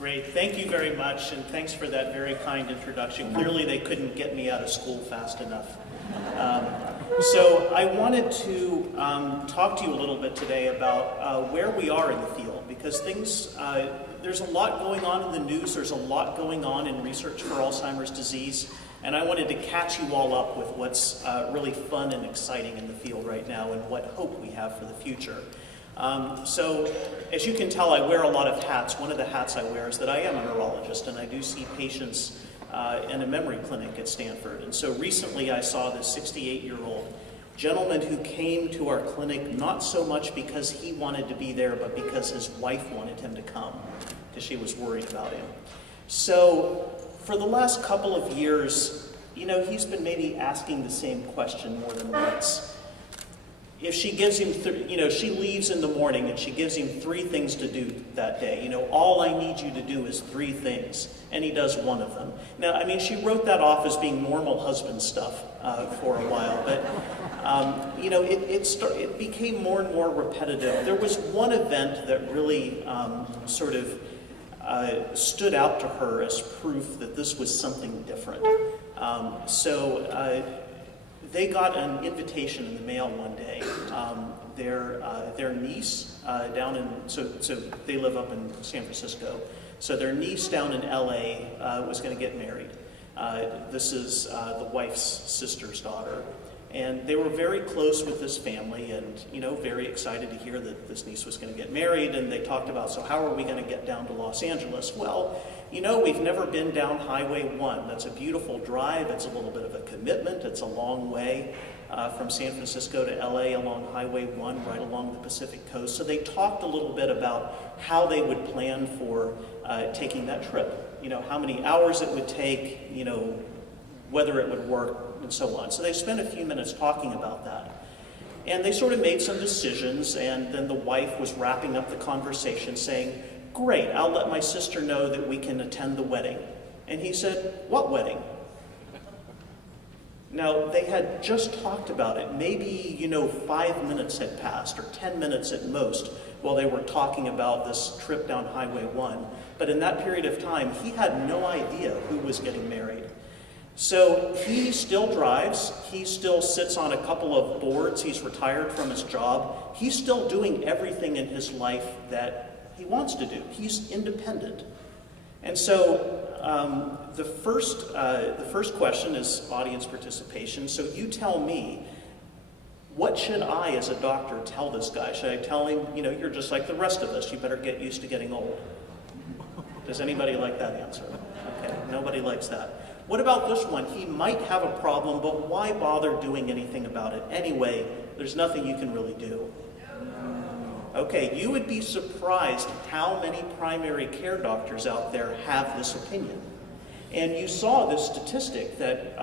Great. Thank you very much, and thanks for that very kind introduction. Clearly, they couldn't get me out of school fast enough. So I wanted to talk to you a little bit today about where we are in the field, because there's a lot going on in the news, there's a lot going on in research for Alzheimer's disease, and I wanted to catch you all up with what's really fun and exciting in the field right now and what hope we have for the future. So, as you can tell, I wear a lot of hats. One of the hats I wear is that I am a neurologist, and I do see patients in a memory clinic at Stanford. And so recently I saw this 68-year-old gentleman who came to our clinic not so much because he wanted to be there, but because his wife wanted him to come, because she was worried about him. So, for the last couple of years, he's been maybe asking the same question more than once. If she gives him, she leaves in the morning and she gives him 3 things to do that day. All I need you to do is 3 things. And he does one of them. Now, she wrote that off as being normal husband stuff for a while. But, it became more and more repetitive. There was one event that really stood out to her as proof that this was something different. They got an invitation in the mail one day. Their niece so they live up in San Francisco. So their niece down in LA was going to get married. This is the wife's sister's daughter. And they were very close with this family and, very excited to hear that this niece was going to get married. And they talked about, so how are we going to get down to Los Angeles? Well, we've never been down Highway 1. That's a beautiful drive. It's a little bit of a commitment. It's a long way from San Francisco to LA along Highway 1, right along the Pacific coast. So they talked a little bit about how they would plan for taking that trip. How many hours it would take, whether it would work, and so on. So they spent a few minutes talking about that. And they sort of made some decisions, and then the wife was wrapping up the conversation saying, "Great, I'll let my sister know that we can attend the wedding." And he said, "What wedding?" Now, they had just talked about it. Maybe, 5 minutes had passed, or 10 minutes at most, while they were talking about this trip down Highway 1. But in that period of time, he had no idea who was getting married. So he still drives, he still sits on a couple of boards, he's retired from his job, he's still doing everything in his life that he wants to do. He's independent. And so the first question is audience participation. So you tell me, what should I as a doctor tell this guy? Should I tell him, you're just like the rest of us, you better get used to getting old? Does anybody like that answer? Okay, nobody likes that. What about this one? He might have a problem, but why bother doing anything about it? Anyway, there's nothing you can really do. Okay, you would be surprised how many primary care doctors out there have this opinion. And you saw this statistic that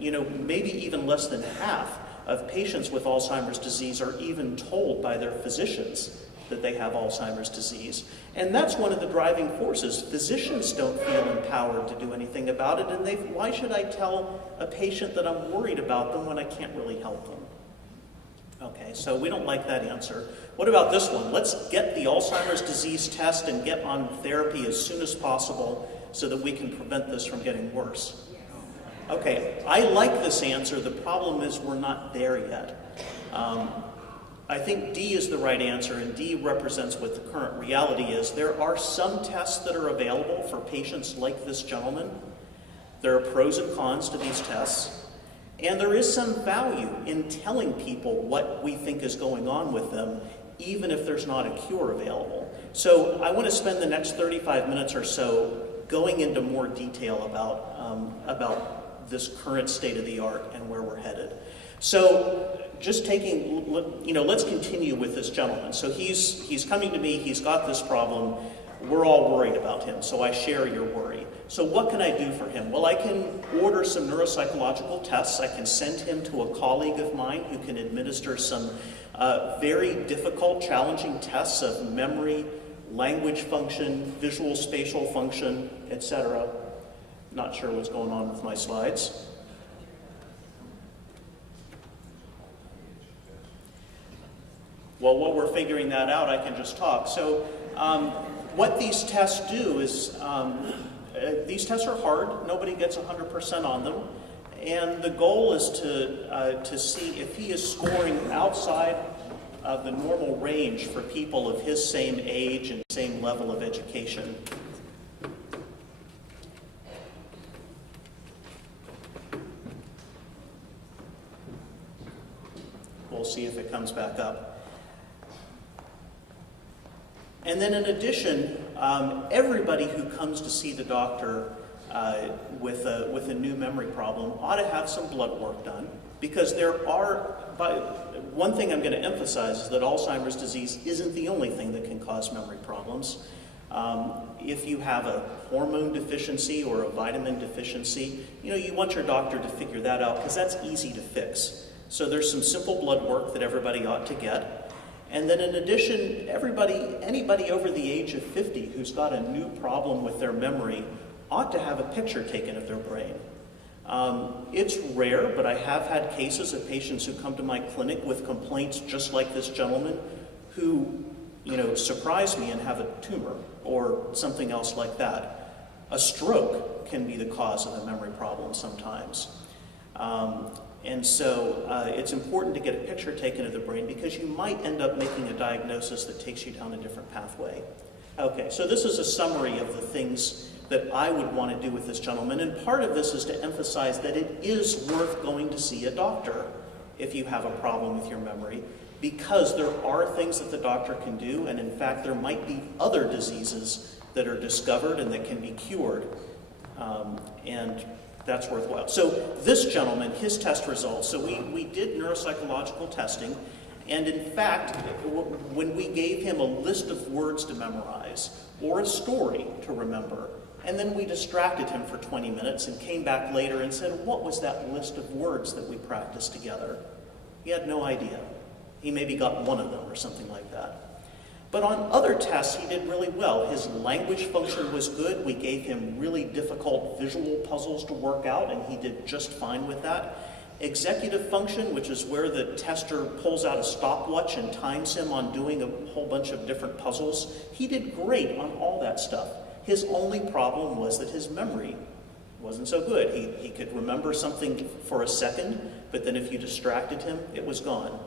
maybe even less than half of patients with Alzheimer's disease are even told by their physicians that they have Alzheimer's disease. And that's one of the driving forces. Physicians don't feel empowered to do anything about it, and why should I tell a patient that I'm worried about them when I can't really help them? Okay, so we don't like that answer. What about this one? Let's get the Alzheimer's disease test and get on therapy as soon as possible so that we can prevent this from getting worse. Okay, I like this answer. The problem is we're not there yet. I think D is the right answer, and D represents what the current reality is. There are some tests that are available for patients like this gentleman. There are pros and cons to these tests, and there is some value in telling people what we think is going on with them, even if there's not a cure available. So I want to spend the next 35 minutes or so going into more detail about this current state of the art and where we're headed. So just let's continue with this gentleman. So he's coming to me, he's got this problem, we're all worried about him, so I share your worry. So what can I do for him? Well, I can order some neuropsychological tests. I can send him to a colleague of mine who can administer some very difficult, challenging tests of memory, language function, visual spatial function, etc. Not sure what's going on with my slides. Well, while we're figuring that out, I can just talk. So what these tests do is, these tests are hard. Nobody gets 100% on them. And the goal is to see if he is scoring outside of the normal range for people of his same age and same level of education. We'll see if it comes back up. And then in addition, everybody who comes to see the doctor with a new memory problem ought to have some blood work done, because one thing I'm going to emphasize is that Alzheimer's disease isn't the only thing that can cause memory problems. If you have a hormone deficiency or a vitamin deficiency, you want your doctor to figure that out, because that's easy to fix. So there's some simple blood work that everybody ought to get. And then in addition, anybody over the age of 50 who's got a new problem with their memory ought to have a picture taken of their brain. It's rare, but I have had cases of patients who come to my clinic with complaints just like this gentleman, who, surprise me and have a tumor or something else like that. A stroke can be the cause of a memory problem sometimes. And so it's important to get a picture taken of the brain, because you might end up making a diagnosis that takes you down a different pathway. Okay, so this is a summary of the things that I would want to do with this gentleman, and part of this is to emphasize that it is worth going to see a doctor if you have a problem with your memory, because there are things that the doctor can do, and in fact there might be other diseases that are discovered and that can be cured, and that's worthwhile. So this gentleman, his test results, so we did neuropsychological testing, and in fact, when we gave him a list of words to memorize or a story to remember, and then we distracted him for 20 minutes and came back later and said, what was that list of words that we practiced together? He had no idea. He maybe got one of them or something like that. But on other tests, he did really well. His language function was good. We gave him really difficult visual puzzles to work out, and he did just fine with that. Executive function, which is where the tester pulls out a stopwatch and times him on doing a whole bunch of different puzzles, he did great on all that stuff. His only problem was that his memory wasn't so good. He could remember something for a second, but then if you distracted him, it was gone.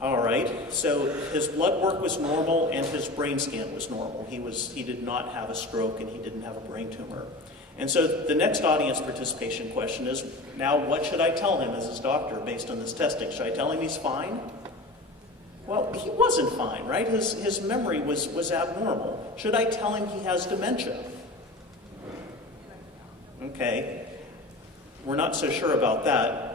All right, so his blood work was normal and his brain scan was normal. He did not have a stroke and he didn't have a brain tumor. And so the next audience participation question is, now what should I tell him as his doctor based on this testing? Should I tell him he's fine? Well, he wasn't fine, right? His memory was abnormal. Should I tell him he has dementia? Okay, we're not so sure about that.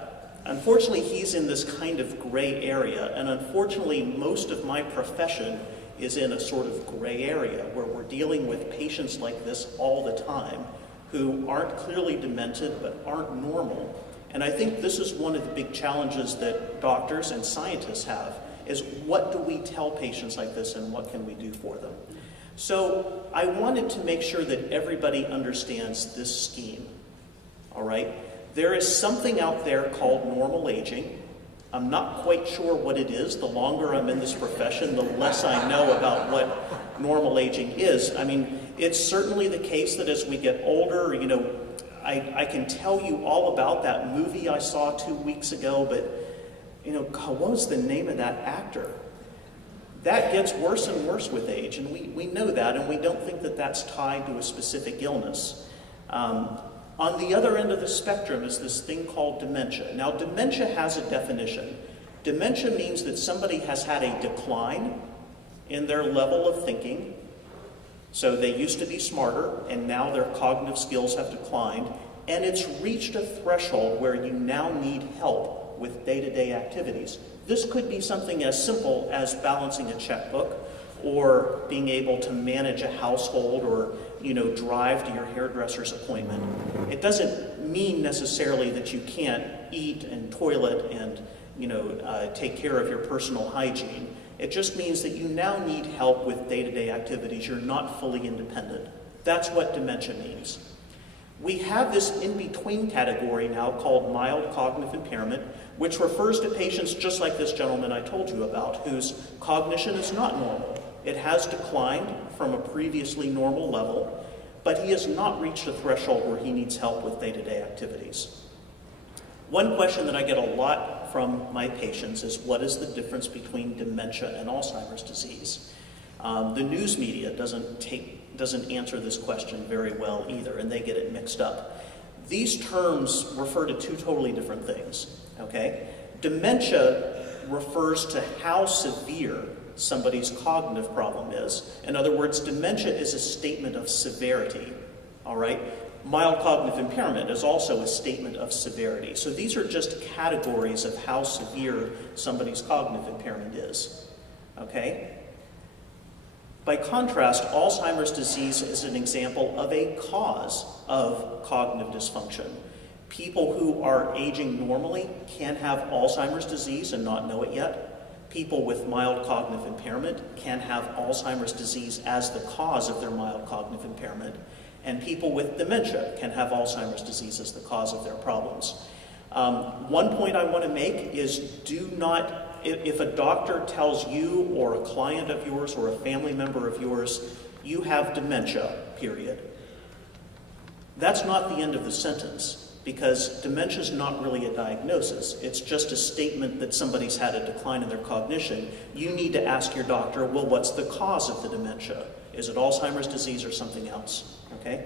Unfortunately, he's in this kind of gray area, and unfortunately, most of my profession is in a sort of gray area where we're dealing with patients like this all the time who aren't clearly demented but aren't normal. And I think this is one of the big challenges that doctors and scientists have, is what do we tell patients like this and what can we do for them? So I wanted to make sure that everybody understands this scheme, all right? There is something out there called normal aging. I'm not quite sure what it is. The longer I'm in this profession, the less I know about what normal aging is. I mean, it's certainly the case that as we get older, I can tell you all about that movie I saw 2 weeks ago, but, what was the name of that actor? That gets worse and worse with age, and we know that, and we don't think that that's tied to a specific illness. On the other end of the spectrum is this thing called dementia. Now, dementia has a definition. Dementia means that somebody has had a decline in their level of thinking. So they used to be smarter, and now their cognitive skills have declined, and it's reached a threshold where you now need help with day-to-day activities. This could be something as simple as balancing a checkbook, or being able to manage a household, or drive to your hairdresser's appointment. It doesn't mean necessarily that you can't eat and toilet and take care of your personal hygiene. It just means that you now need help with day-to-day activities. You're not fully independent. That's what dementia means. We have this in-between category now called mild cognitive impairment, which refers to patients just like this gentleman I told you about, whose cognition is not normal. It has declined from a previously normal level, but he has not reached a threshold where he needs help with day-to-day activities. One question that I get a lot from my patients is, what is the difference between dementia and Alzheimer's disease? The news media doesn't answer this question very well either, and they get it mixed up. These terms refer to two totally different things, okay? Dementia refers to how severe somebody's cognitive problem is. In other words, dementia is a statement of severity, all right? Mild cognitive impairment is also a statement of severity. So these are just categories of how severe somebody's cognitive impairment is, okay? By contrast, Alzheimer's disease is an example of a cause of cognitive dysfunction. People who are aging normally can have Alzheimer's disease and not know it yet. People with mild cognitive impairment can have Alzheimer's disease as the cause of their mild cognitive impairment. And people with dementia can have Alzheimer's disease as the cause of their problems. One point I want to make is do not, if a doctor tells you or a client of yours or a family member of yours, you have dementia, period. That's not the end of the sentence, because dementia is not really a diagnosis. It's just a statement that somebody's had a decline in their cognition. You need to ask your doctor, well, what's the cause of the dementia? Is it Alzheimer's disease or something else? Okay?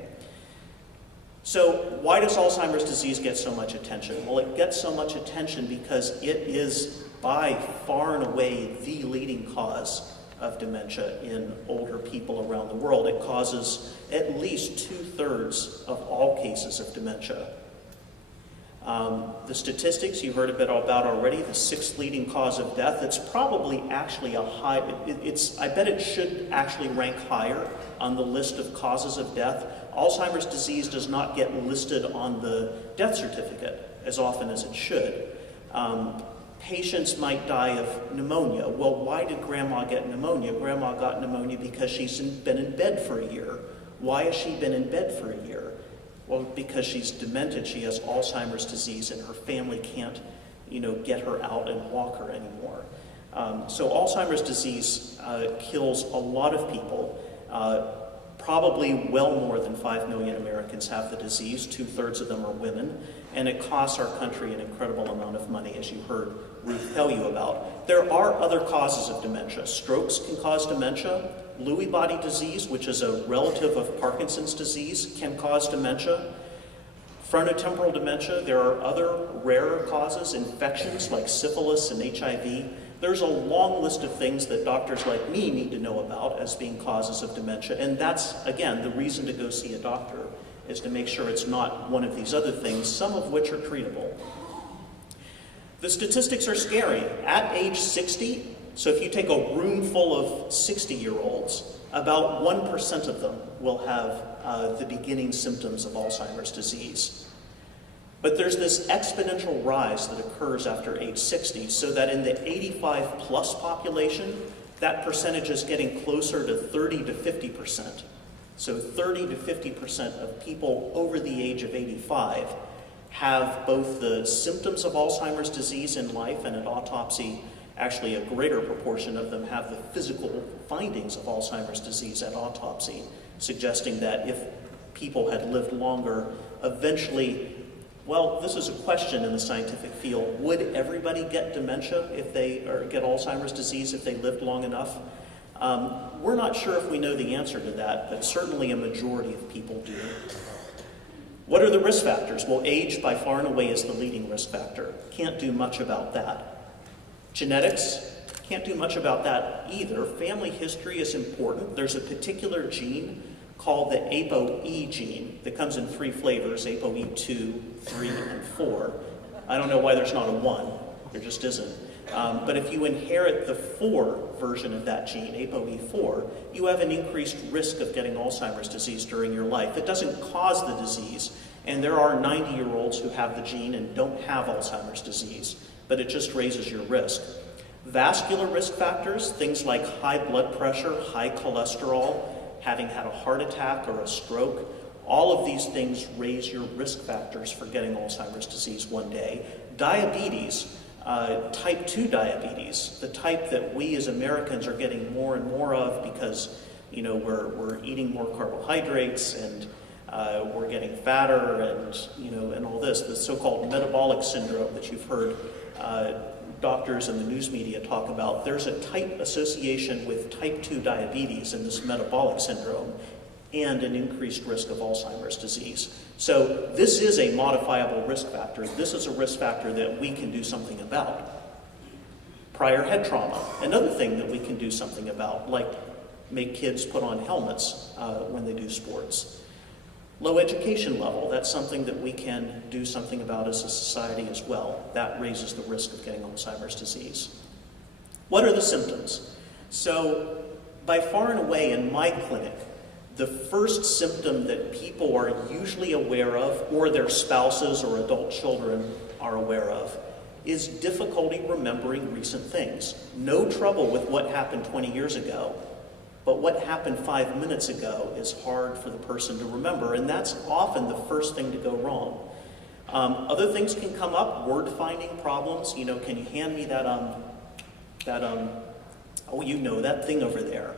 So why does Alzheimer's disease get so much attention? Well, it gets so much attention because it is by far and away the leading cause of dementia in older people around the world. It causes at least 2/3 of all cases of dementia. The statistics you heard a bit about already, the 6th leading cause of death, it's probably actually a high, I bet it should actually rank higher on the list of causes of death. Alzheimer's disease does not get listed on the death certificate as often as it should. Patients might die of pneumonia. Well, why did grandma get pneumonia? Grandma got pneumonia because she's been in bed for a year. Why has she been in bed for a year? Well, because she's demented, she has Alzheimer's disease, and her family can't, get her out and walk her anymore. So Alzheimer's disease kills a lot of people. Probably well more than 5 million Americans have the disease. 2/3 of them are women, and it costs our country an incredible amount of money, as you heard Ruth tell you about. There are other causes of dementia. Strokes can cause dementia. Lewy body disease, which is a relative of Parkinson's disease, can cause dementia. Frontotemporal dementia, there are other rarer causes, infections like syphilis and HIV. There's a long list of things that doctors like me need to know about as being causes of dementia, and that's, again, the reason to go see a doctor, is to make sure it's not one of these other things, some of which are treatable. The statistics are scary. At age 60, so if you take a room full of 60-year-olds, about 1% of them will have the beginning symptoms of Alzheimer's disease. But there's this exponential rise that occurs after age 60, so that in the 85-plus population, that percentage is getting closer to 30 to 50%. So 30 to 50% of people over the age of 85 have both the symptoms of Alzheimer's disease in life, and at autopsy, actually a greater proportion of them have the physical findings of Alzheimer's disease at autopsy, suggesting that if people had lived longer, eventually, well, this is a question in the scientific field, would everybody get dementia or get Alzheimer's disease if they lived long enough? We're not sure if we know the answer to that, but certainly a majority of people do. What are the risk factors? Well, age by far and away is the leading risk factor. Can't do much about that. Genetics, can't do much about that either. Family history is important. There's a particular gene called the ApoE gene that comes in 3 flavors, ApoE2, 3, and 4. I don't know why there's not a 1. There just isn't. But if you inherit the 4 version of that gene, ApoE4, you have an increased risk of getting Alzheimer's disease during your life. It doesn't cause the disease, and there are 90-year-olds who have the gene and don't have Alzheimer's disease, but it just raises your risk. Vascular risk factors, things like high blood pressure, high cholesterol, having had a heart attack or a stroke, all of these things raise your risk factors for getting Alzheimer's disease one day. Diabetes, type 2 diabetes, the type that we as Americans are getting more and more of because, we're eating more carbohydrates and we're getting fatter and all this, the so-called metabolic syndrome that you've heard doctors and the news media talk about. There's a tight association with type 2 diabetes and this metabolic syndrome and an increased risk of Alzheimer's disease. So this is a modifiable risk factor. This is a risk factor that we can do something about. Prior head trauma, another thing that we can do something about, like make kids put on helmets when they do sports. Low education level, that's something that we can do something about as a society as well. That raises the risk of getting Alzheimer's disease. What are the symptoms? So by far and away in my clinic, the first symptom that people are usually aware of, or their spouses or adult children are aware of, is difficulty remembering recent things. No trouble with what happened 20 years ago, but what happened 5 minutes ago is hard for the person to remember, and that's often the first thing to go wrong. Other things can come up, word-finding problems. Can you hand me that thing over there?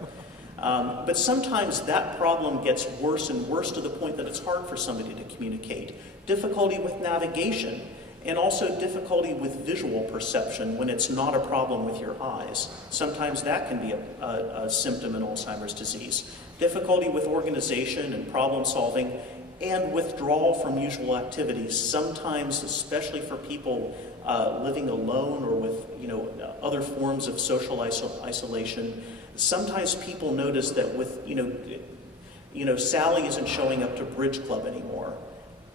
But sometimes that problem gets worse and worse to the point that it's hard for somebody to communicate. Difficulty with navigation, and also difficulty with visual perception when it's not a problem with your eyes. Sometimes that can be a symptom in Alzheimer's disease. Difficulty with organization and problem solving, and withdrawal from usual activities. Sometimes, especially for people living alone or with other forms of social isolation, sometimes people notice that with Sally isn't showing up to bridge club anymore.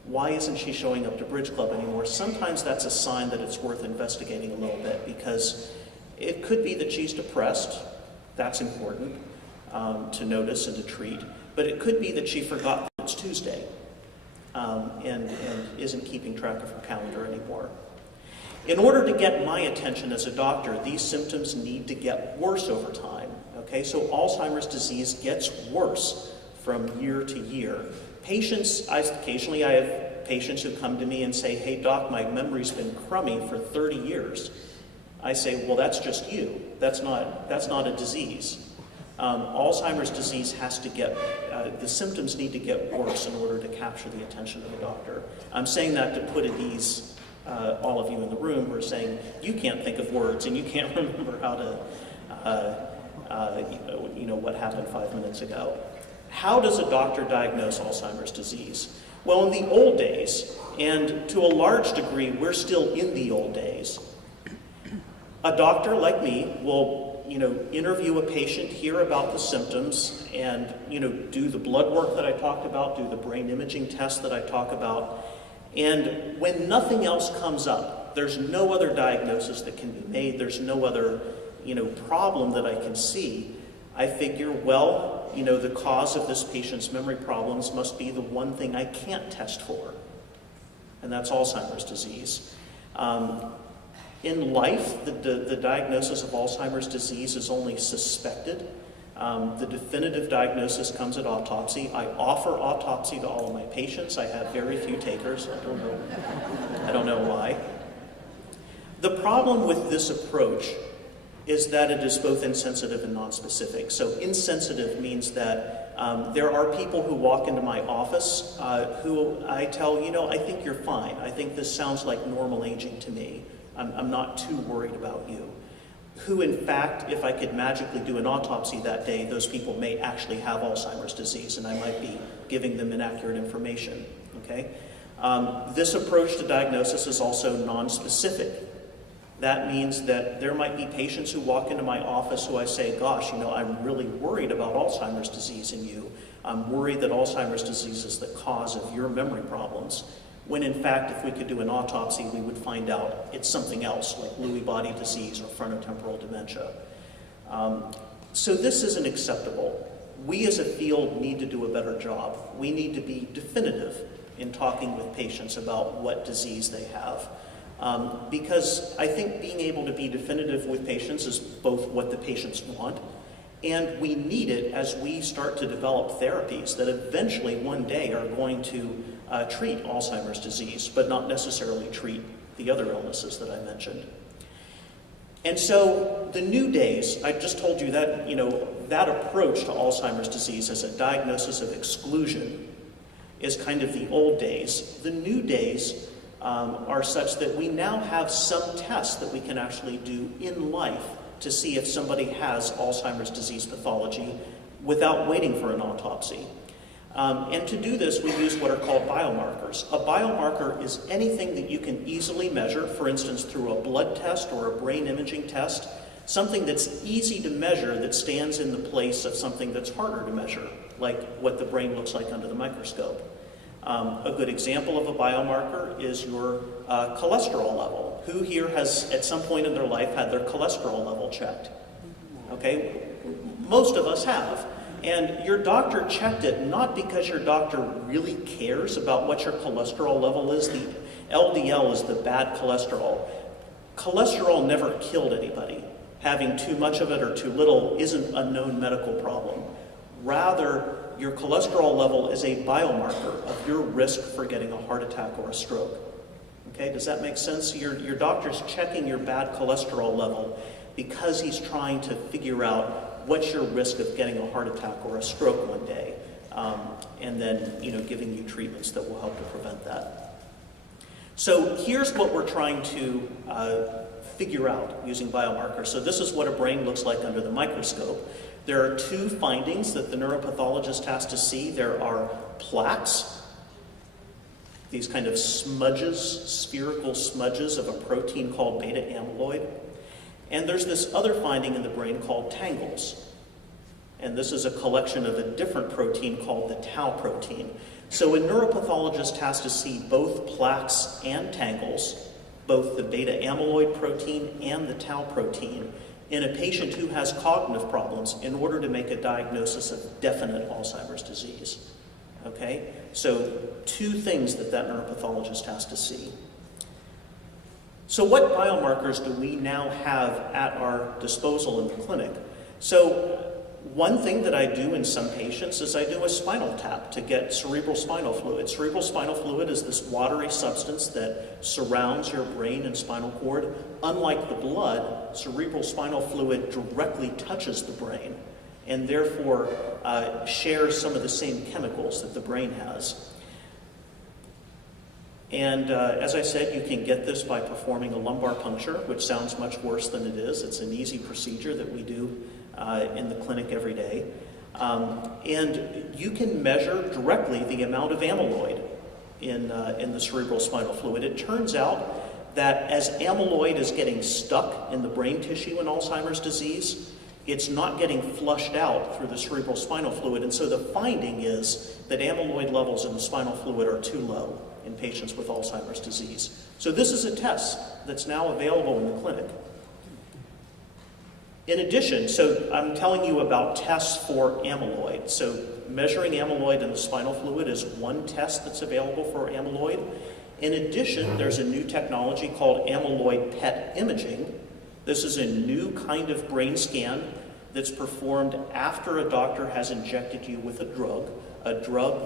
Why isn't she showing up to bridge club anymore? Sometimes that's a sign that it's worth investigating a little bit, because it could be that she's depressed. That's important to notice and to treat. But it could be that she forgot that it's Tuesday and isn't keeping track of her calendar anymore. In order to get my attention as a doctor, these symptoms need to get worse over time. Okay, so Alzheimer's disease gets worse from year to year. Occasionally I have patients who come to me and say, "Hey doc, my memory's been crummy for 30 years. I say, well, that's just you. That's not a disease. Alzheimer's disease has to get, the symptoms need to get worse in order to capture the attention of the doctor. I'm saying that to put at ease all of you in the room who are saying, you can't think of words and you can't remember how to, what happened 5 minutes ago. How does a doctor diagnose Alzheimer's disease? Well, in the old days, and to a large degree, we're still in the old days, a doctor like me will, interview a patient, hear about the symptoms, and, do the blood work that I talked about, do the brain imaging test that I talk about. And when nothing else comes up, there's no other diagnosis that can be made, there's no other, problem that I can see, I figure, well, the cause of this patient's memory problems must be the one thing I can't test for, and that's Alzheimer's disease. In life, the diagnosis of Alzheimer's disease is only suspected. The definitive diagnosis comes at autopsy. I offer autopsy to all of my patients. I have very few takers. I don't know why. The problem with this approach is that it is both insensitive and nonspecific. So insensitive means that there are people who walk into my office who I tell, I think you're fine. I think this sounds like normal aging to me. I'm not too worried about you. Who, in fact, if I could magically do an autopsy that day, those people may actually have Alzheimer's disease, and I might be giving them inaccurate information, okay? This approach to diagnosis is also nonspecific. That means that there might be patients who walk into my office who I say, gosh, I'm really worried about Alzheimer's disease in you. I'm worried that Alzheimer's disease is the cause of your memory problems. When in fact, if we could do an autopsy, we would find out it's something else, like Lewy body disease or frontotemporal dementia. So this isn't acceptable. We as a field need to do a better job. We need to be definitive in talking with patients about what disease they have. Because I think being able to be definitive with patients is both what the patients want, and we need it as we start to develop therapies that eventually one day are going to treat Alzheimer's disease, but not necessarily treat the other illnesses that I mentioned. And so the new days, I just told you that, that approach to Alzheimer's disease as a diagnosis of exclusion is kind of the old days. The new days are such that we now have some tests that we can actually do in life to see if somebody has Alzheimer's disease pathology without waiting for an autopsy. And to do this, we use what are called biomarkers. A biomarker is anything that you can easily measure, for instance, through a blood test or a brain imaging test, something that's easy to measure that stands in the place of something that's harder to measure, like what the brain looks like under the microscope. A good example of a biomarker is your cholesterol level. Who here has, at some point in their life, had their cholesterol level checked? Okay, most of us have. And your doctor checked it not because your doctor really cares about what your cholesterol level is. The LDL is the bad cholesterol. Cholesterol never killed anybody. Having too much of it or too little isn't a known medical problem. Rather, your cholesterol level is a biomarker of your risk for getting a heart attack or a stroke. Okay, does that make sense? Your doctor's checking your bad cholesterol level because he's trying to figure out what's your risk of getting a heart attack or a stroke one day, and then giving you treatments that will help to prevent that. So here's what we're trying to figure out using biomarkers. So this is what a brain looks like under the microscope. There are two findings that the neuropathologist has to see. There are plaques, these kind of smudges, spherical smudges of a protein called beta amyloid. And there's this other finding in the brain called tangles. And this is a collection of a different protein called the tau protein. So a neuropathologist has to see both plaques and tangles, both the beta amyloid protein and the tau protein, in a patient who has cognitive problems in order to make a diagnosis of definite Alzheimer's disease. Okay? So two things that neuropathologist has to see. So what biomarkers do we now have at our disposal in the clinic? So one thing that I do in some patients is I do a spinal tap to get cerebral spinal fluid. Cerebral spinal fluid is this watery substance that surrounds your brain and spinal cord. Unlike the blood, cerebral spinal fluid directly touches the brain and therefore shares some of the same chemicals that the brain has. And as I said, you can get this by performing a lumbar puncture, which sounds much worse than it is. It's an easy procedure that we do in the clinic every day. And you can measure directly the amount of amyloid in the cerebral spinal fluid. It turns out that as amyloid is getting stuck in the brain tissue in Alzheimer's disease, it's not getting flushed out through the cerebral spinal fluid. And so the finding is that amyloid levels in the spinal fluid are too low in patients with Alzheimer's disease. So this is a test that's now available in the clinic. In addition, so I'm telling you about tests for amyloid. So measuring amyloid in the spinal fluid is one test that's available for amyloid. In addition, there's a new technology called amyloid PET imaging. This is a new kind of brain scan that's performed after a doctor has injected you with a drug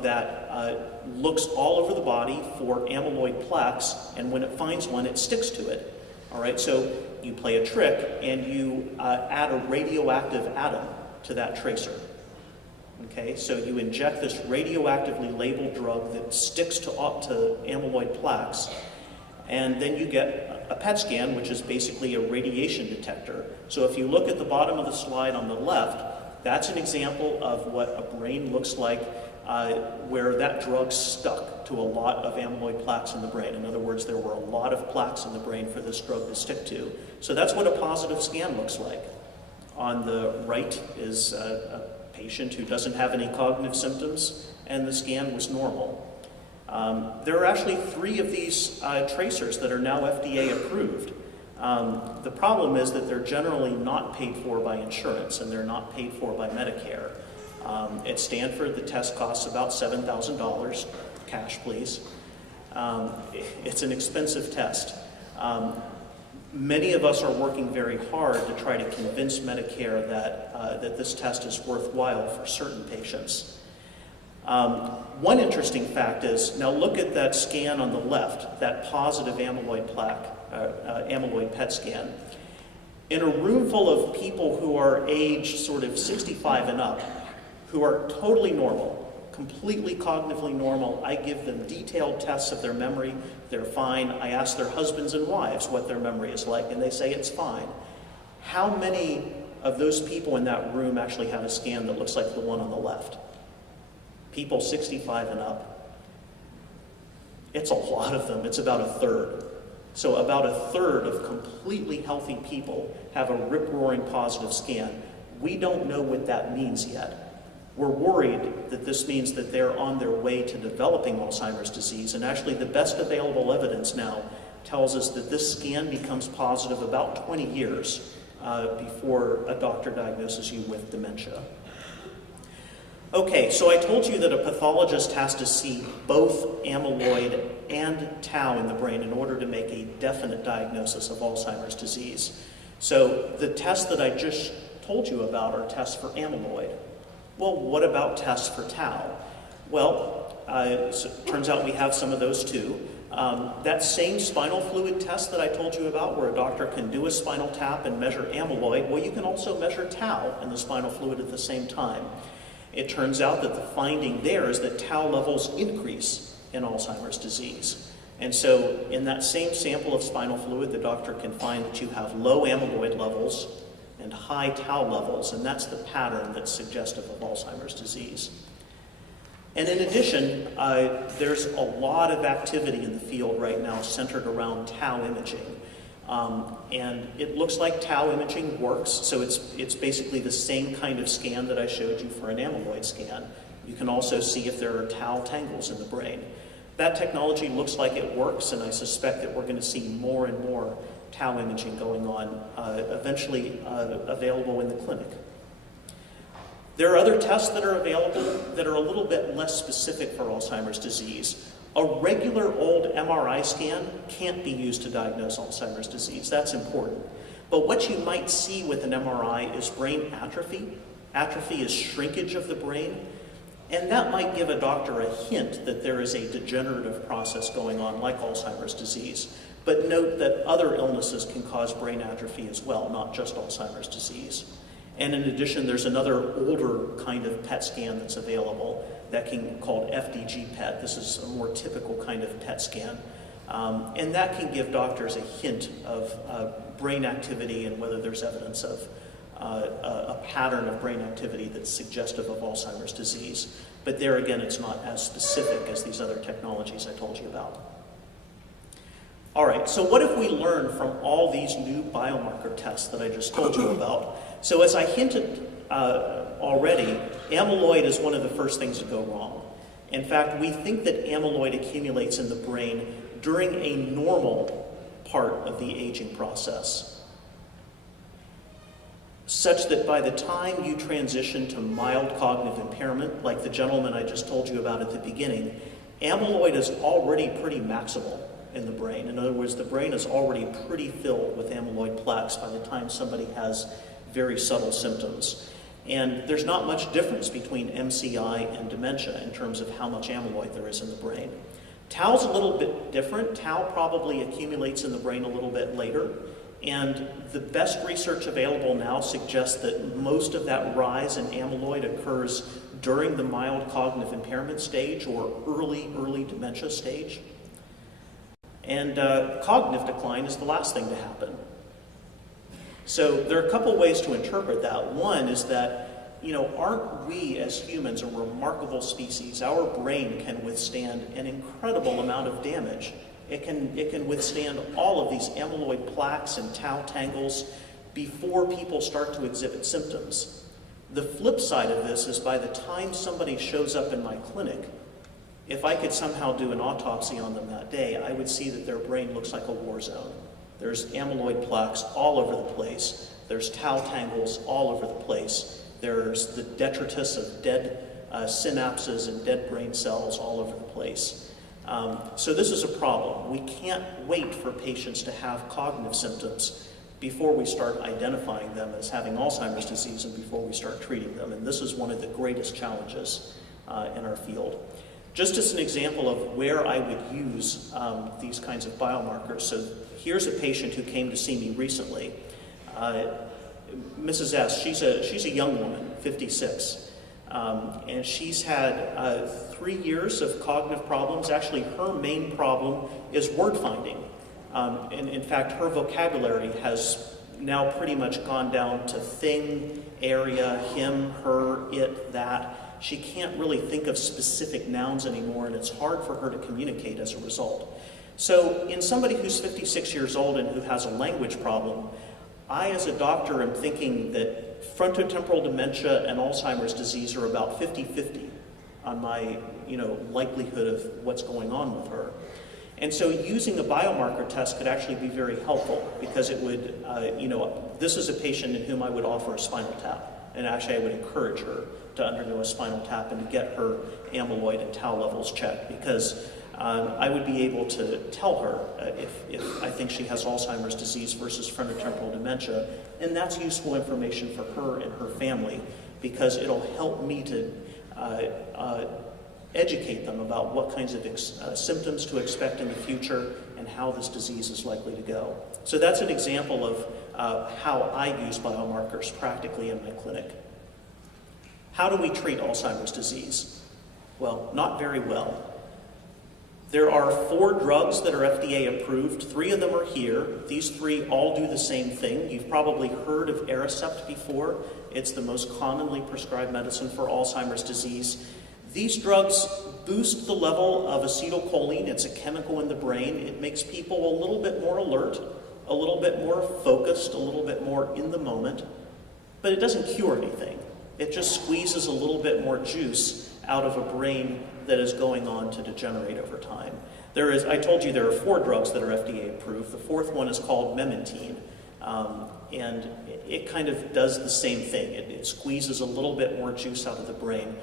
that looks all over the body for amyloid plaques, and when it finds one, it sticks to it. All right, so you play a trick and you add a radioactive atom to that tracer. Okay, so you inject this radioactively labeled drug that sticks to amyloid plaques, and then you get a PET scan, which is basically a radiation detector. So if you look at the bottom of the slide on the left, that's an example of what a brain looks like where that drug stuck to a lot of amyloid plaques in the brain. In other words, there were a lot of plaques in the brain for this drug to stick to. So that's what a positive scan looks like. On the right is a patient who doesn't have any cognitive symptoms, and the scan was normal. There are actually 3 of these tracers that are now FDA approved. The problem is that they're generally not paid for by insurance, and they're not paid for by Medicare. At Stanford, the test costs about $7,000, cash please. It's an expensive test. Many of us are working very hard to try to convince Medicare that this test is worthwhile for certain patients. One interesting fact is, now look at that scan on the left, that positive amyloid PET scan. In a room full of people who are aged sort of 65 and up, who are totally normal, completely cognitively normal, I give them detailed tests of their memory. They're fine. I ask their husbands and wives what their memory is like, and they say it's fine. How many of those people in that room actually have a scan that looks like the one on the left? People 65 and up. It's a lot of them. It's about a third. So about a third of completely healthy people have a rip-roaring positive scan. We don't know what that means yet. We're worried that this means that they're on their way to developing Alzheimer's disease, and actually the best available evidence now tells us that this scan becomes positive about 20 years before a doctor diagnoses you with dementia. Okay, so I told you that a pathologist has to see both amyloid and tau in the brain in order to make a definite diagnosis of Alzheimer's disease. So the tests that I just told you about are tests for amyloid. Well, what about tests for tau? Well, so it turns out we have some of those too. That same spinal fluid test that I told you about, where a doctor can do a spinal tap and measure amyloid, well, you can also measure tau in the spinal fluid at the same time. It turns out that the finding there is that tau levels increase in Alzheimer's disease. And so in that same sample of spinal fluid, the doctor can find that you have low amyloid levels and high tau levels, and that's the pattern that's suggestive of Alzheimer's disease. And in addition, there's a lot of activity in the field right now centered around tau imaging. And it looks like tau imaging works, so it's basically the same kind of scan that I showed you for an amyloid scan. You can also see if there are tau tangles in the brain. That technology looks like it works, and I suspect that we're going to see more and more tau imaging going on, eventually available in the clinic. There are other tests that are available that are a little bit less specific for Alzheimer's disease. A regular old MRI scan can't be used to diagnose Alzheimer's disease. That's important. But what you might see with an MRI is brain atrophy. Atrophy is shrinkage of the brain. And that might give a doctor a hint that there is a degenerative process going on, like Alzheimer's disease. But note that other illnesses can cause brain atrophy as well, not just Alzheimer's disease. And in addition, there's another older kind of PET scan that's available called FDG PET. This is a more typical kind of PET scan. And that can give doctors a hint of brain activity and whether there's evidence of a pattern of brain activity that's suggestive of Alzheimer's disease. But there again, it's not as specific as these other technologies I told you about. All right, so what if we learn from all these new biomarker tests that I just told you about? So as I hinted already, amyloid is one of the first things to go wrong. In fact, we think that amyloid accumulates in the brain during a normal part of the aging process, such that by the time you transition to mild cognitive impairment, like the gentleman I just told you about at the beginning, amyloid is already pretty maximal in the brain. In other words, the brain is already pretty filled with amyloid plaques by the time somebody has very subtle symptoms. And there's not much difference between MCI and dementia in terms of how much amyloid there is in the brain. Tau's a little bit different. Tau probably accumulates in the brain a little bit later. And the best research available now suggests that most of that rise in amyloid occurs during the mild cognitive impairment stage or early dementia stage. And cognitive decline is the last thing to happen. So there are a couple ways to interpret that. One is that, aren't we as humans a remarkable species? Our brain can withstand an incredible amount of damage. It can withstand all of these amyloid plaques and tau tangles before people start to exhibit symptoms. The flip side of this is by the time somebody shows up in my clinic, if I could somehow do an autopsy on them that day, I would see that their brain looks like a war zone. There's amyloid plaques all over the place. There's tau tangles all over the place. There's the detritus of dead synapses and dead brain cells all over the place. So this is a problem. We can't wait for patients to have cognitive symptoms before we start identifying them as having Alzheimer's disease and before we start treating them. And this is one of the greatest challenges in our field. Just as an example of where I would use these kinds of biomarkers. So here's a patient who came to see me recently. Mrs. S, she's a young woman, 56, and she's had 3 years of cognitive problems. Actually, her main problem is word finding. And in fact, her vocabulary has now pretty much gone down to thing, area, him, her, it, that. She can't really think of specific nouns anymore, and it's hard for her to communicate as a result. So in somebody who's 56 years old and who has a language problem, I as a doctor am thinking that frontotemporal dementia and Alzheimer's disease are about 50-50 on my likelihood of what's going on with her. And so using a biomarker test could actually be very helpful, because it would, this is a patient in whom I would offer a spinal tap. And actually I would encourage her to undergo a spinal tap and to get her amyloid and tau levels checked, because I would be able to tell her if I think she has Alzheimer's disease versus frontotemporal dementia. And that's useful information for her and her family, because it'll help me to educate them about what kinds of symptoms to expect in the future and how this disease is likely to go. So that's an example of how I use biomarkers practically in my clinic. How do we treat Alzheimer's disease? Well, not very well. There are 4 drugs that are FDA approved. 3 of them are here. These 3 all do the same thing. You've probably heard of Aricept before. It's the most commonly prescribed medicine for Alzheimer's disease. These drugs boost the level of acetylcholine. It's a chemical in the brain. It makes people a little bit more alert, a little bit more focused, a little bit more in the moment, but it doesn't cure anything. It just squeezes a little bit more juice out of a brain that is going on to degenerate over time. I told you there are 4 drugs that are FDA approved. The 4th one is called memantine, and it kind of does the same thing. It squeezes a little bit more juice out of the brain,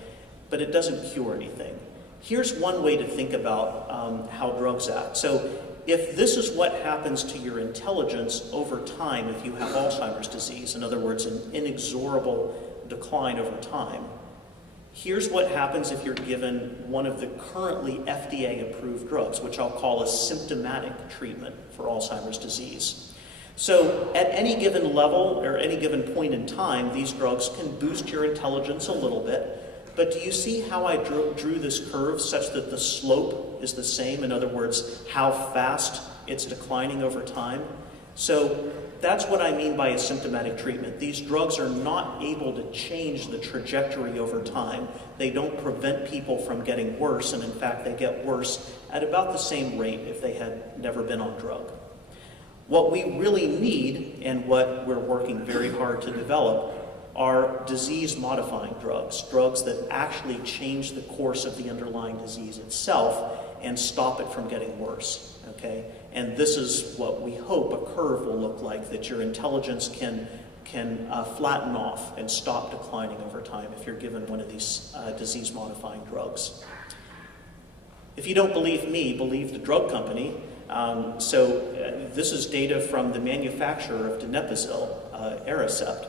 but it doesn't cure anything. Here's one way to think about how drugs act. So if this is what happens to your intelligence over time if you have Alzheimer's disease, in other words, an inexorable decline over time, here's what happens if you're given one of the currently FDA-approved drugs, which I'll call a symptomatic treatment for Alzheimer's disease. So at any given level or any given point in time, these drugs can boost your intelligence a little bit. But do you see how I drew this curve such that the slope is the same? In other words, how fast it's declining over time? So that's what I mean by a symptomatic treatment. These drugs are not able to change the trajectory over time. They don't prevent people from getting worse, and in fact, they get worse at about the same rate if they had never been on drug. What we really need, and what we're working very hard to develop, are disease-modifying drugs, drugs that actually change the course of the underlying disease itself and stop it from getting worse, okay? And this is what we hope a curve will look like, that your intelligence can flatten off and stop declining over time if you're given one of these disease-modifying drugs. If you don't believe me, believe the drug company. This is data from the manufacturer of donepezil, Aricept,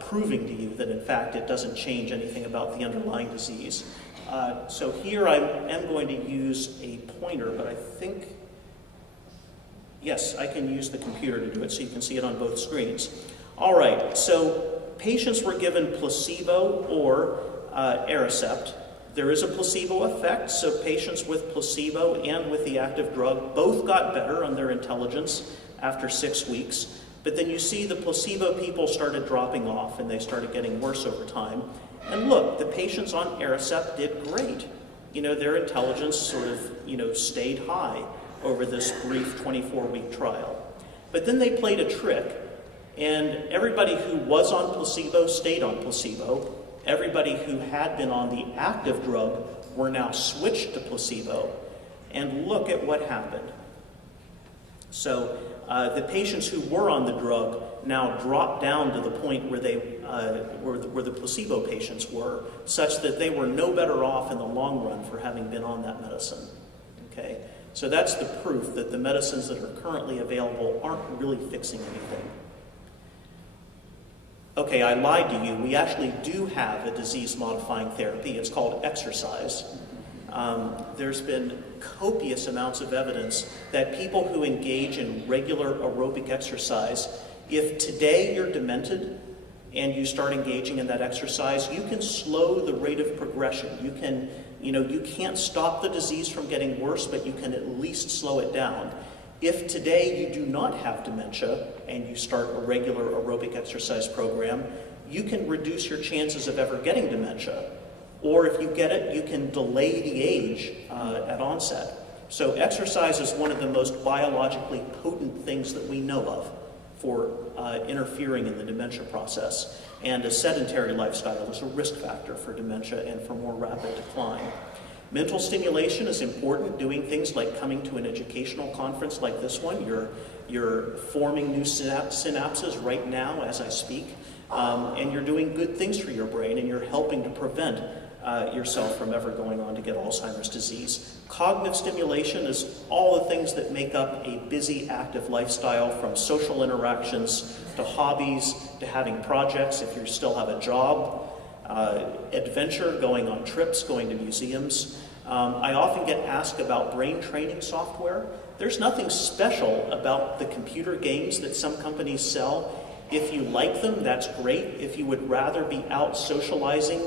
proving to you that in fact it doesn't change anything about the underlying disease. So here I am going to use a pointer, but I think, yes, I can use the computer to do it so you can see it on both screens. All right, so patients were given placebo or Aricept. There is a placebo effect, so patients with placebo and with the active drug both got better on their intelligence after 6 weeks. But then you see the placebo people started dropping off and they started getting worse over time. And look, the patients on Aricept did great. Their intelligence sort of, stayed high over this brief 24-week trial. But then they played a trick, and everybody who was on placebo stayed on placebo. Everybody who had been on the active drug were now switched to placebo. And look at what happened. So the patients who were on the drug now dropped down to the point where where the placebo patients were, such that they were no better off in the long run for having been on that medicine. Okay, so that's the proof that the medicines that are currently available aren't really fixing anything. Okay, I lied to you. We actually do have a disease-modifying therapy. It's called exercise. There's been copious amounts of evidence that people who engage in regular aerobic exercise If today you're demented and you start engaging in that exercise, you can slow the rate of progression. You can't stop the disease from getting worse, but you can at least slow it down. If today you do not have dementia and you start a regular aerobic exercise program, you can reduce your chances of ever getting dementia. Or if you get it, you can delay the age at onset. So exercise is one of the most biologically potent things that we know of for interfering in the dementia process. And a sedentary lifestyle is a risk factor for dementia and for more rapid decline. Mental stimulation is important, doing things like coming to an educational conference like this one. You're forming new synapses right now as I speak, and you're doing good things for your brain, and you're helping to prevent yourself from ever going on to get Alzheimer's disease. Cognitive stimulation is all the things that make up a busy, active lifestyle, from social interactions to hobbies to having projects if you still have a job, adventure, going on trips, going to museums. I often get asked about brain training software. There's nothing special about the computer games that some companies sell. If you like them, that's great. If you would rather be out socializing,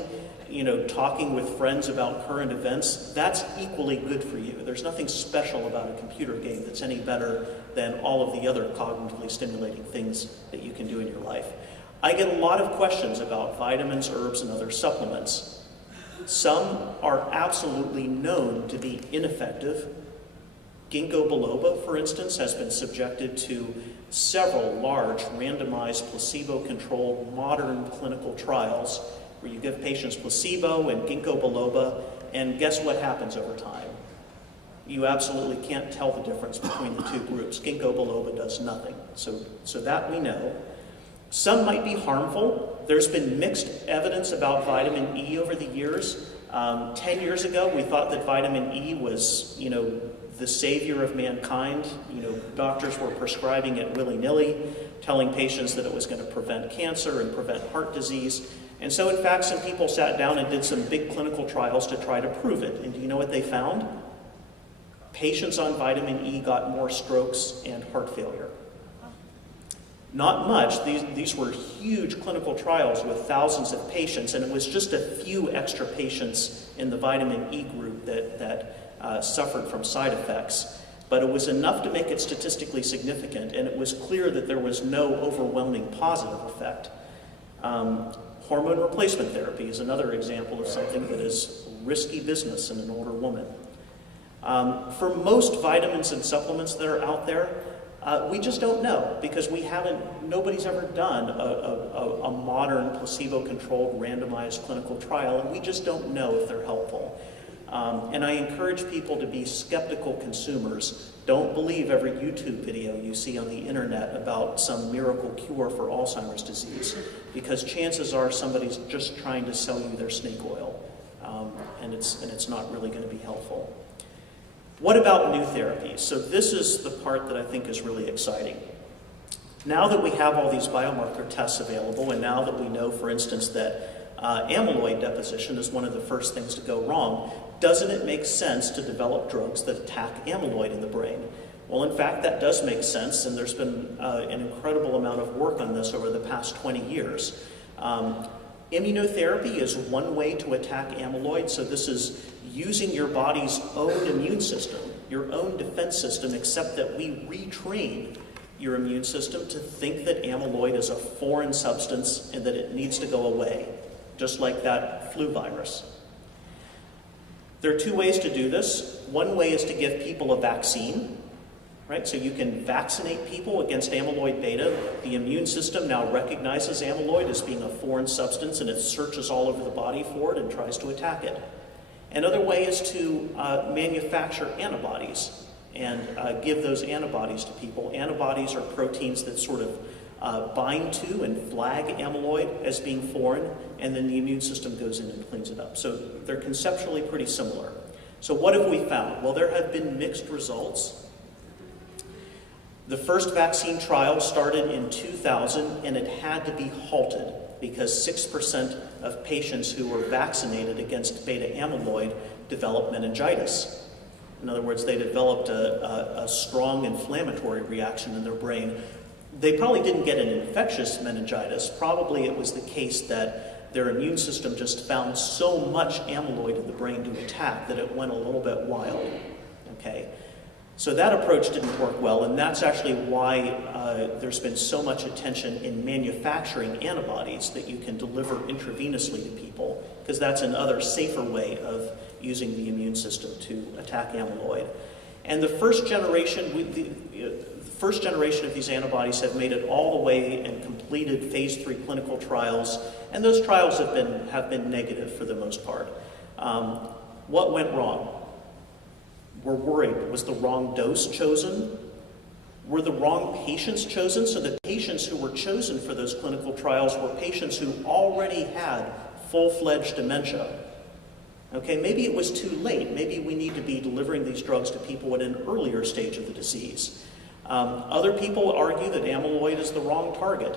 talking with friends about current events, that's equally good for you. There's nothing special about a computer game that's any better than all of the other cognitively stimulating things that you can do in your life. I get a lot of questions about vitamins, herbs, and other supplements. Some are absolutely known to be ineffective. Ginkgo biloba, for instance, has been subjected to several large randomized placebo-controlled modern clinical trials where you give patients placebo and ginkgo biloba, and guess what happens over time? You absolutely can't tell the difference between the two groups. Ginkgo biloba does nothing. So that we know. Some might be harmful. There's been mixed evidence about vitamin E over the years. 10 years ago, we thought that vitamin E was, the savior of mankind. Doctors were prescribing it willy-nilly, telling patients that it was going to prevent cancer and prevent heart disease. And so, in fact, some people sat down and did some big clinical trials to try to prove it. And do you know what they found? Patients on vitamin E got more strokes and heart failure. Not much. These were huge clinical trials with thousands of patients, and it was just a few extra patients in the vitamin E group that suffered from side effects. But it was enough to make it statistically significant, and it was clear that there was no overwhelming positive effect. Hormone replacement therapy is another example of something that is risky business in an older woman. For most vitamins and supplements that are out there, we just don't know, because nobody's ever done a modern placebo-controlled randomized clinical trial, and we just don't know if they're helpful. And I encourage people to be skeptical consumers. Don't believe every YouTube video you see on the internet about some miracle cure for Alzheimer's disease, because chances are somebody's just trying to sell you their snake oil, and it's not really going to be helpful. What about new therapies? So this is the part that I think is really exciting. Now that we have all these biomarker tests available, and now that we know, for instance, that amyloid deposition is one of the first things to go wrong, doesn't it make sense to develop drugs that attack amyloid in the brain? Well, in fact, that does make sense, and there's been an incredible amount of work on this over the past 20 years. Immunotherapy is one way to attack amyloid, so this is using your body's own immune system, your own defense system, except that we retrain your immune system to think that amyloid is a foreign substance and that it needs to go away, just like that flu virus. There are two ways to do this. One way is to give people a vaccine, right? So you can vaccinate people against amyloid beta. The immune system now recognizes amyloid as being a foreign substance, and it searches all over the body for it and tries to attack it. Another way is to manufacture antibodies and give those antibodies to people. Antibodies are proteins that sort of bind to and flag amyloid as being foreign, and then the immune system goes in and cleans it up. So they're conceptually pretty similar. So what have we found? Well, there have been mixed results. The first vaccine trial started in 2000, and it had to be halted because 6% of patients who were vaccinated against beta amyloid developed meningitis. In other words, they developed a strong inflammatory reaction in their brain they probably didn't get an infectious meningitis. Probably it was the case that their immune system just found so much amyloid in the brain to attack that it went a little bit wild, okay? So that approach didn't work well, and that's actually why there's been so much attention in manufacturing antibodies that you can deliver intravenously to people, because that's another safer way of using the immune system to attack amyloid. And the first generation of these antibodies have made it all the way and completed phase 3 clinical trials, and those trials have been negative for the most part. What went wrong? We're worried. Was the wrong dose chosen? Were the wrong patients chosen? So the patients who were chosen for those clinical trials were patients who already had full-fledged dementia. Okay, maybe it was too late. Maybe we need to be delivering these drugs to people at an earlier stage of the disease. Other people argue that amyloid is the wrong target.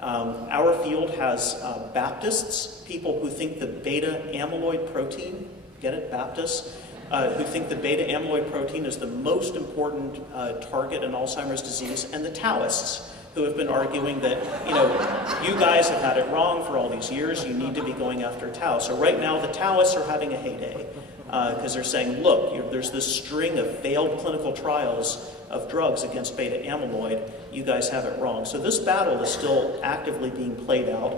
Our field has Baptists, people who think the beta amyloid protein, get it, Baptists, who think the beta amyloid protein is the most important target in Alzheimer's disease, and the Taoists, who have been arguing that, you guys have had it wrong for all these years, you need to be going after tau. So right now the Taoists are having a heyday, because they're saying, look, there's this string of failed clinical trials of drugs against beta amyloid, you guys have it wrong. So this battle is still actively being played out,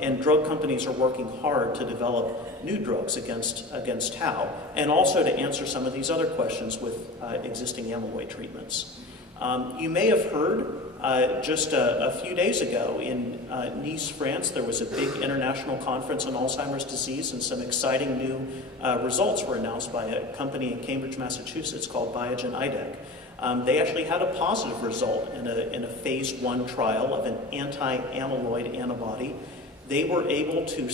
and drug companies are working hard to develop new drugs against tau, and also to answer some of these other questions with existing amyloid treatments. You may have heard just a few days ago in Nice, France, there was a big international conference on Alzheimer's disease, and some exciting new results were announced by a company in Cambridge, Massachusetts called Biogen IDEC. They actually had a positive result in a phase 1 trial of an anti-amyloid antibody. They were able to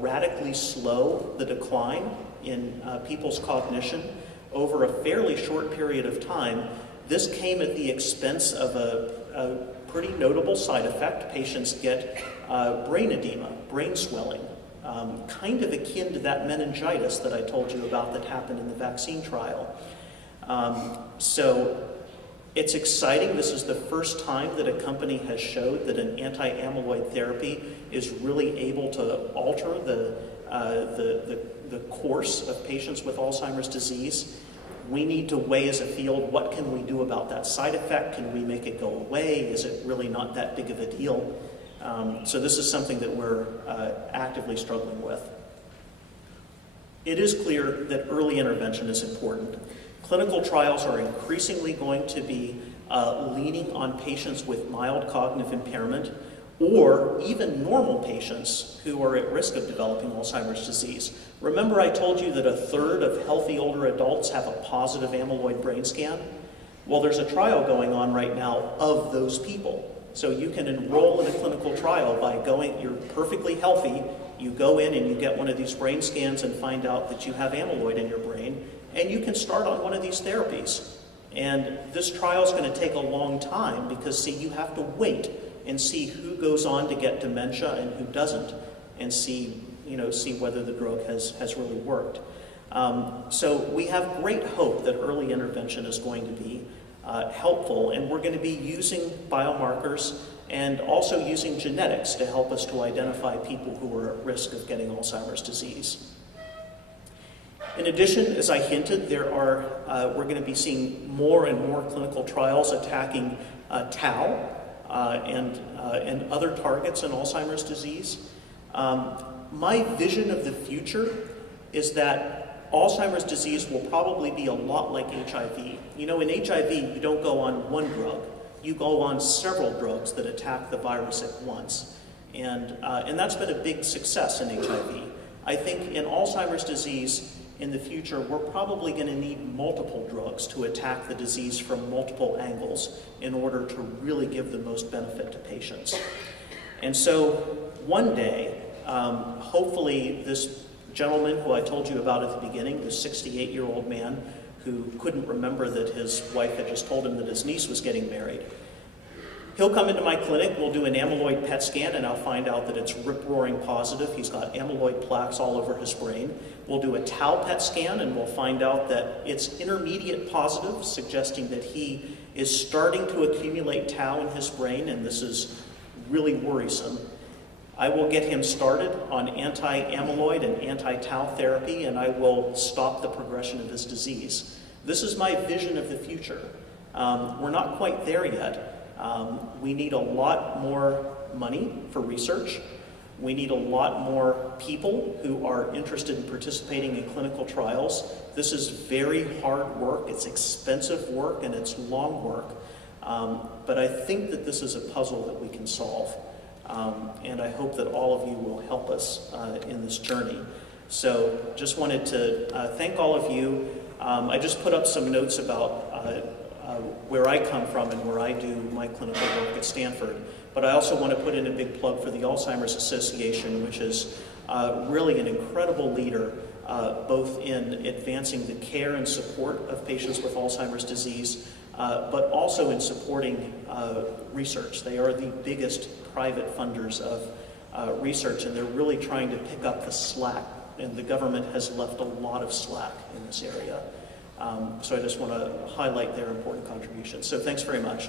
radically slow the decline in people's cognition over a fairly short period of time. This came at the expense of a pretty notable side effect. Patients get brain edema, brain swelling, kind of akin to that meningitis that I told you about that happened in the vaccine trial. So it's exciting. This is the first time that a company has showed that an anti-amyloid therapy is really able to alter the course of patients with Alzheimer's disease. We need to weigh as a field, what can we do about that side effect? Can we make it go away? Is it really not that big of a deal? So this is something that we're actively struggling with. It is clear that early intervention is important. Clinical trials are increasingly going to be leaning on patients with mild cognitive impairment, or even normal patients who are at risk of developing Alzheimer's disease. Remember I told you that a third of healthy older adults have a positive amyloid brain scan? Well, there's a trial going on right now of those people. So you can enroll in a clinical trial by you're perfectly healthy, you go in and you get one of these brain scans and find out that you have amyloid in your brain, and you can start on one of these therapies. And this trial is going to take a long time because, see, you have to wait and see who goes on to get dementia and who doesn't, and see whether the drug has really worked. So we have great hope that early intervention is going to be helpful, and we're going to be using biomarkers and also using genetics to help us to identify people who are at risk of getting Alzheimer's disease. In addition, as I hinted, we're going to be seeing more and more clinical trials attacking tau and other targets in Alzheimer's disease. My vision of the future is that Alzheimer's disease will probably be a lot like HIV. In HIV, you don't go on one drug. You go on several drugs that attack the virus at once. And that's been a big success in HIV. I think in Alzheimer's disease, in the future, we're probably going to need multiple drugs to attack the disease from multiple angles in order to really give the most benefit to patients. And so one day, hopefully this gentleman who I told you about at the beginning, the 68-year-old man who couldn't remember that his wife had just told him that his niece was getting married, he'll come into my clinic, we'll do an amyloid PET scan, and I'll find out that it's rip-roaring positive. He's got amyloid plaques all over his brain. We'll do a tau PET scan, and we'll find out that it's intermediate positive, suggesting that he is starting to accumulate tau in his brain, and this is really worrisome. I will get him started on anti-amyloid and anti-tau therapy, and I will stop the progression of his disease. This is my vision of the future. We're not quite there yet. We need a lot more money for research. We need a lot more people who are interested in participating in clinical trials. This is very hard work, it's expensive work, and it's long work. But I think that this is a puzzle that we can solve. And I hope that all of you will help us in this journey. So just wanted to thank all of you. I just put up some notes about where I come from and where I do my clinical work at Stanford. But I also want to put in a big plug for the Alzheimer's Association, which is really an incredible leader, both in advancing the care and support of patients with Alzheimer's disease, but also in supporting research. They are the biggest private funders of research, and they're really trying to pick up the slack, and the government has left a lot of slack in this area. So I just want to highlight their important contributions. So thanks very much.